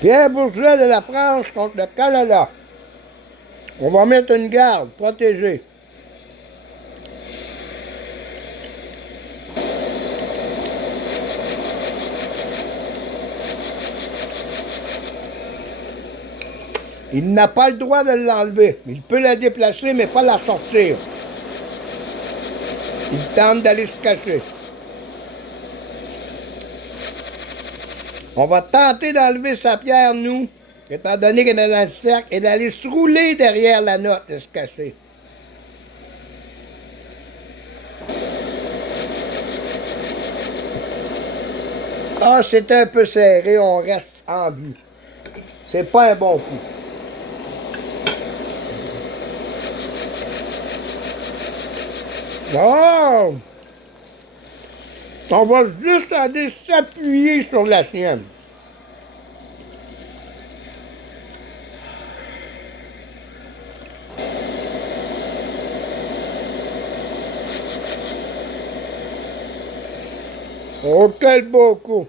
Pierre Bourget de la France contre le Canada. On va mettre une garde protégée. Il n'a pas le droit de l'enlever. Il peut la déplacer, mais pas la sortir. Il tente d'aller se cacher. On va tenter d'enlever sa pierre, nous, étant donné qu'elle est dans le cercle, et d'aller se rouler derrière la note et se cacher. Ah, c'est un peu serré, on reste en but. C'est pas un bon coup. Non! On va juste aller s'appuyer sur la sienne. Oh, quel beau coup!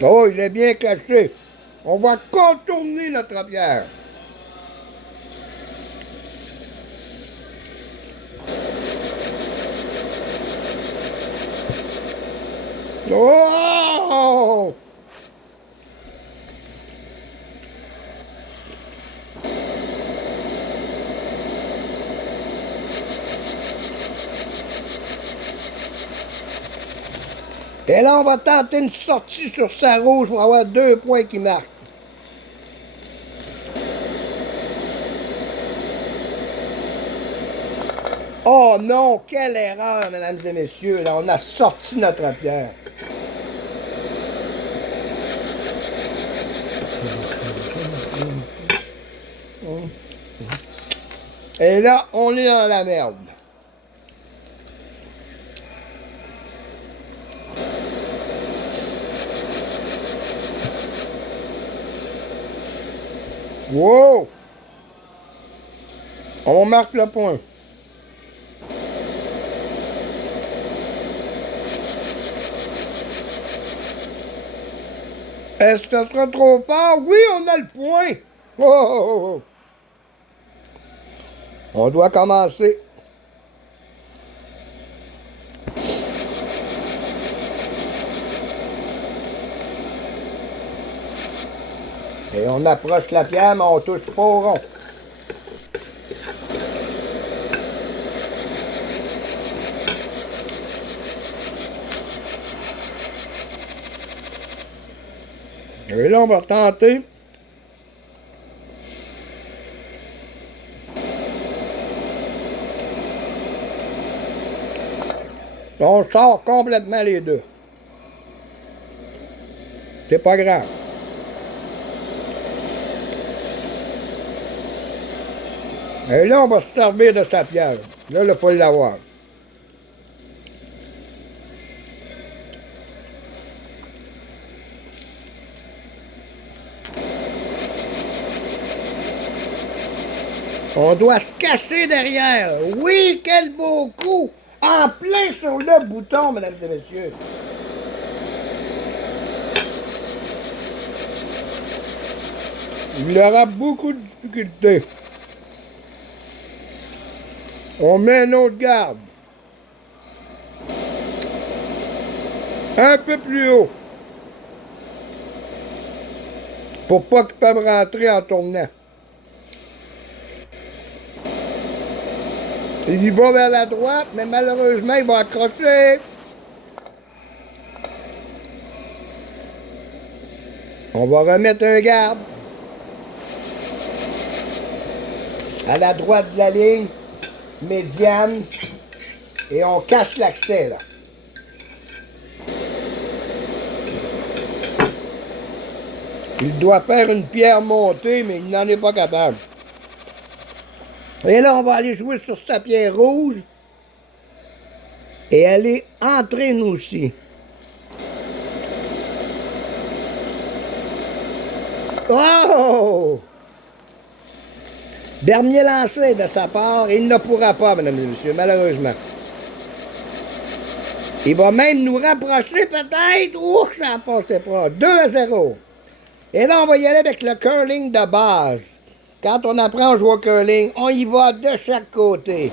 Oh, il est bien caché. On va contourner notre pierre. Oh! Et là, on va tenter une sortie sur sa rouge pour avoir 2 points qui marquent. Oh non, quelle erreur, mesdames et messieurs. Là, on a sorti notre pierre. Et là, on est dans la merde. Wow! On marque le point. Est-ce que ça sera trop fort? Oui, on a le point. Oh, oh, oh, oh. On doit commencer. Et on approche la pierre, mais on touche pas au rond. Et là, on va tenter. On sort complètement les deux. C'est pas grave. Et là, on va se servir de sa pierre. Là, il faut l'avoir. On doit se cacher derrière. Oui, quel beau coup! En plein sur le bouton, mesdames et messieurs. Il aura beaucoup de difficultés. On met un autre garde. Un peu plus haut. Pour pas qu'ils peuvent rentrer en tournant. Il y va vers la droite, mais malheureusement, il va accrocher. On va remettre un garde. À la droite de la ligne médiane. Et on cache l'accès, là. Il doit faire une pierre montée, mais il n'en est pas capable. Et là, on va aller jouer sur sa pierre rouge. Et aller entrer, nous aussi. Oh! Dernier lancer de sa part, il ne pourra pas, mesdames et messieurs, malheureusement. Il va même nous rapprocher peut-être. Ouh, ça ne passait pas. 2-0. Et là, on va y aller avec le curling de base. Quand on apprend à jouer au curling, on y va de chaque côté.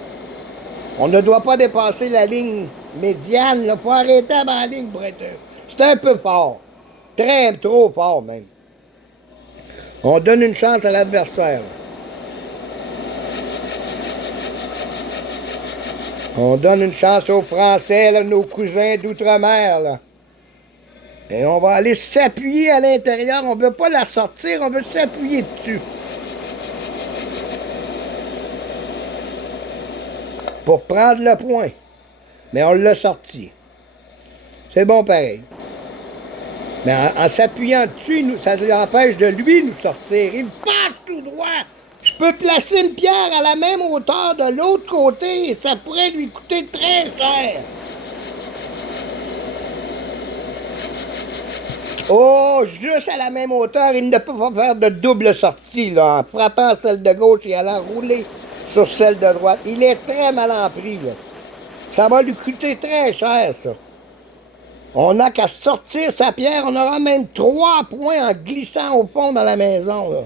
On ne doit pas dépasser la ligne médiane. Il faut arrêter avant la ligne pour être... C'est un peu fort. Trop fort même. On donne une chance à l'adversaire. On donne une chance aux Français, là, nos cousins d'outre-mer. Là. Et on va aller s'appuyer à l'intérieur. On ne veut pas la sortir, on veut s'appuyer dessus. Pour prendre le point. Mais on l'a sorti. C'est bon pareil. Mais en s'appuyant dessus, ça l'empêche de lui nous sortir. Il part tout droit. Je peux placer une pierre à la même hauteur de l'autre côté et ça pourrait lui coûter très cher. Oh, juste à la même hauteur, il ne peut pas faire de double sortie, là, en frappant celle de gauche et allant rouler sur celle de droite. Il est très mal en pris, là. Ça va lui coûter très cher, ça. On n'a qu'à sortir sa pierre, on aura même 3 points en glissant au fond dans la maison, là.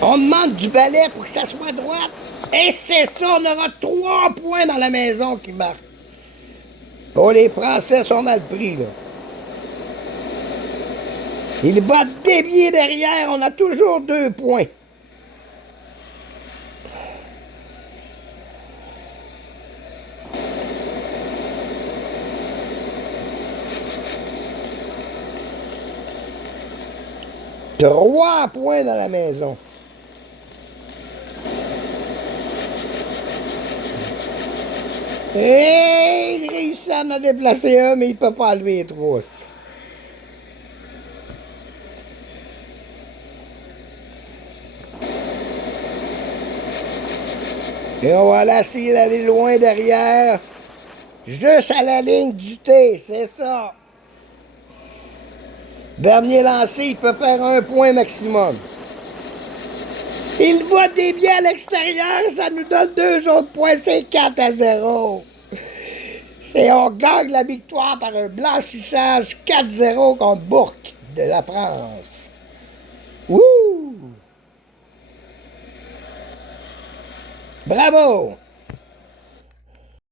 On demande du balai pour que ça soit droite. Et c'est ça, on aura 3 points dans la maison qui marquent. Oh, les Français sont mal pris, là. Il bat dévier derrière, on a toujours 2 points. Trois points dans la maison. Et il réussit à en déplacer un, mais il ne peut pas enlever les 3. Et on va aller essayer d'aller loin derrière. Juste à la ligne du T, c'est ça. Dernier lancé, il peut faire 1 point maximum. Il va dévier à l'extérieur, ça nous donne 2 autres points, c'est 4-0. Et on gagne la victoire par un blanchissage 4-0 contre Bourque de la France. Wouh! Bravo!